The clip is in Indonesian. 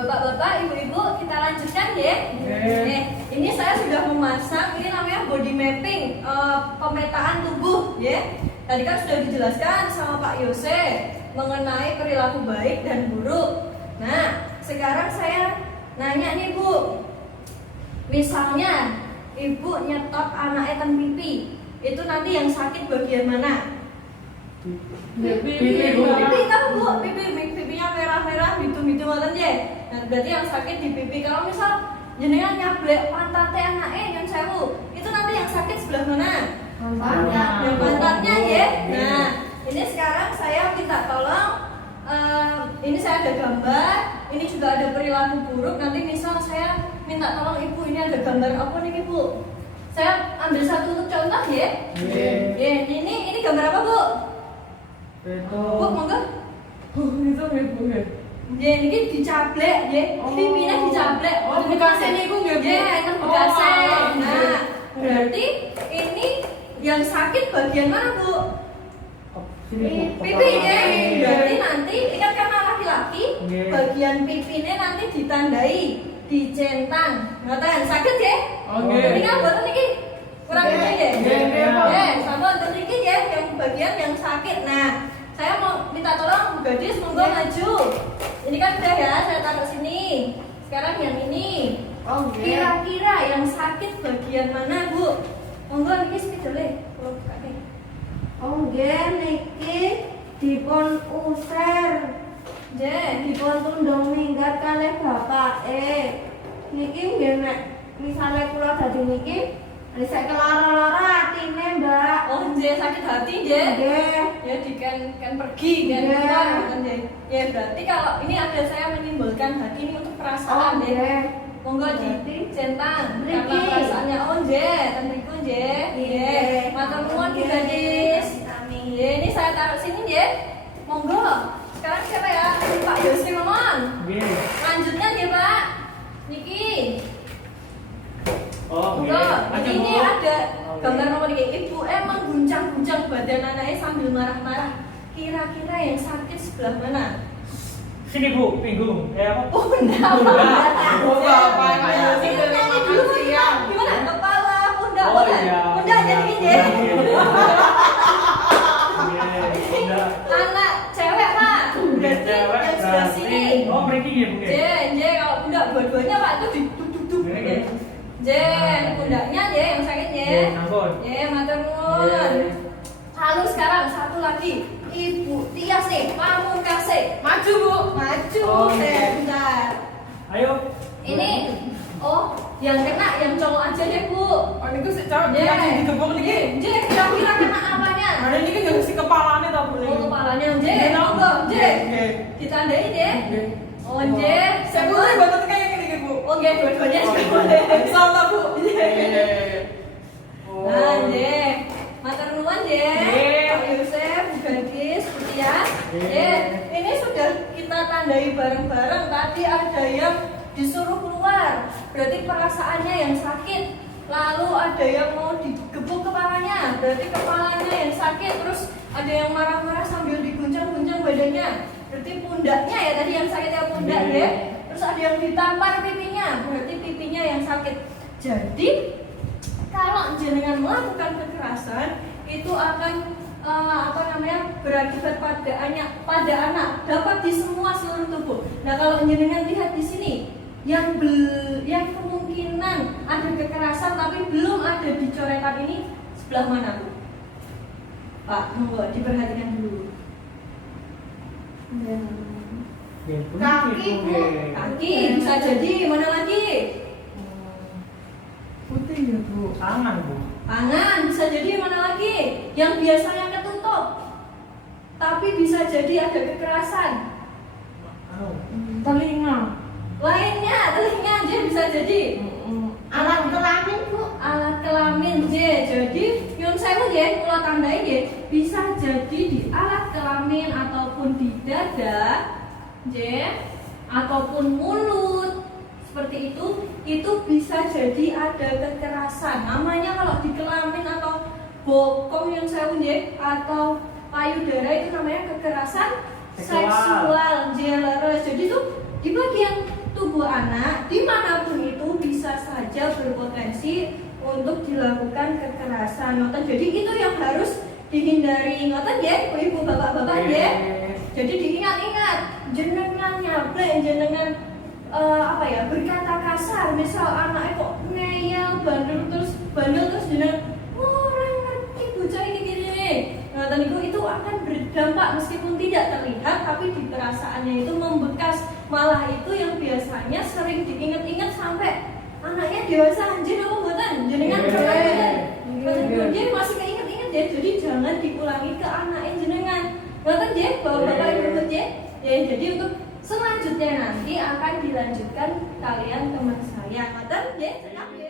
Bapak-bapak, ibu-ibu, kita lanjutkan ya. Ini saya sudah memasang, ini namanya body mapping, pemetaan tubuh ya. Tadi kan sudah dijelaskan sama Pak Yose mengenai perilaku baik dan buruk. Nah, sekarang saya nanya nih Bu, misalnya ibu nyetop anaknya kan pipi, itu nanti yang sakit bagian mana? Pipi kan Bu, pipinya merah-merah gitu-gitu ngoten ya. Nah, berarti yang sakit di pipi. Kalau misal jenengan nyablek pantate anake yang sewu, itu nanti yang sakit sebelah mana? Yang pantatnya ya. Nah, ini sekarang saya minta tolong, ini saya ada gambar, ini juga ada perilaku buruk. Nanti misal saya minta tolong ibu, ini ada gambar apa nih ibu? Saya ambil satu untuk contoh ya. Ini gambar apa Bu? Bu, monggo. Itu ibu ya. Ya, ini dicablek ya. Pipine dicablek. Oh, bekasnya niku nggih, Bu. Ya, itu bekasnya. Nah, berarti ini yang sakit bagian mana, Bu? Pipi ya. Berarti nanti ini kan karena laki-laki, bagian pipine nanti ditandai, dicentang. Ngoten, sakit ya? Ini kan boten iki kurang ini ya. Ya, sama untuk ini ya yang bagian yang sakit. Nah, saya mau minta tolong Bu Gadis monggo maju. Ini kan udah ya, saya taruh sini. Sekarang yang ini. Kira-kira yang sakit bagian mana, Bu? Monggo niki spidole. Kalau buka deh. Nggih niki dipun usir. Nggih, Dipun tundung minggat kalih bapake. Niki nggih nek misale kula dadi niki saya kelara-lara atine, Mbak. oh nggih sakit hati nggih. Nggih. Ya kan pergi kan Nggih. keluar nggih. Ya berarti kalau ini ada saya menimbulkan hati ini untuk perasaan nggih. Nggih. Monggo dicentang karena Mriki. perasaannya oh nggih, ten mriku nggih. Nggih. Matur nuwun Bu Gadis. Nggih, ini saya taruh sini nggih. Monggo. Sekarang siapa ya? Pak Yosi ngomong. Lanjutkan ya Pak. Niki. Monggo. Ini ada gambar nomor ini. Ibu emang guncang-guncang badan anaknya sambil marah-marah. Kira-kira yang sakit sebelah mana? Sini Bu, pinggung. Apa? Pundak. Ini nyanyi dulu gimana? Kepala, pundak, Oh, iya. pundak jadi gini. Pundak. Anak cewek Pak. Berarti yang sebelah sini. Oh, mereka ya Bu. Kalau pundak dua-duanya Pak itu diduk-duk. Pundaknya yang sakit matur nuwun. Lalu sekarang satu lagi. Ibu Tias nih, pamungkas Maju, Bu. maju. Bentar. Ayo. Ini yang kena yang cowok aja deh Bu. Niku sik cowok Nggih. lagi digebuk niki. Kira-kira kena apanya? Ada niki nggak si kepalane ta, Bu. Kepalanya monggo ditandai deh. Saya boleh bantu kayak gini, Bu. Dua-duanya juga boleh. Insyaallah, Bu. Nah, matur nuwun Pak Yosef, Bu Gadis, Bu Tias. Ini sudah kita tandai bareng-bareng. Tadi ada yang disuruh keluar, berarti perasaannya yang sakit. Lalu ada yang mau digebuk kepalanya, berarti kepalanya yang sakit. Terus ada yang marah-marah sambil diguncang-guncang badannya, berarti pundaknya ya tadi yang sakit ya pundak ya. Terus ada yang ditampar pipinya, berarti pipinya yang sakit. Jadi kalau jenengan melakukan kekerasan itu akan berakibat pada anak dapat di semua seluruh tubuh. Nah kalau jenengan lihat di sini yang kemungkinan ada kekerasan tapi belum ada di coretan ini sebelah mana Bu? Pak, monggo diperhatikan dulu. Kaki, Bu. Kaki bisa jadi, mana lagi? Putih ya, Bu. Tangan Bu. Tangan bisa jadi, mana lagi? Yang biasanya ketutup tapi bisa jadi ada kekerasan. Telinga. Lainnya telinga aja bisa jadi. Alat kelamin, Bu. Alat kelamin jadi yang saya kula tandai bisa jadi di alat kelamin ataupun di dada ataupun mulut seperti itu bisa jadi ada kekerasan. Namanya kalau di kelamin atau bokong yang saya atau payudara itu namanya kekerasan seksual. Jadi itu di bagian tubuh anak dimanapun itu bisa saja berpotensi untuk dilakukan kekerasan. Ngoten. Jadi itu yang harus dihindari. Ngoten ya, ibu bapak-bapak ya. Jadi diingat-ingat, jenengan nyablek, jenengan berkata kasar. Misal anaknya kok ngeyel, bandel terus jenengan orang ngerti bocah ini gini. Ngoten itu akan berdampak meskipun tidak terlihat, tapi di perasaannya itu membekas. Malah itu yang biasanya sering diingat-ingat sampai anaknya dewasa. Anjir apa mboten? Jenengan dia masih keinget-inget ya. Jadi jangan diulangi ke anaknya jenengan. Ngoten ya, bapak-bapak ibu ya. Ya, jadi untuk selanjutnya nanti akan dilanjutkan kalian teman saya. Ngoten ya, senang ya.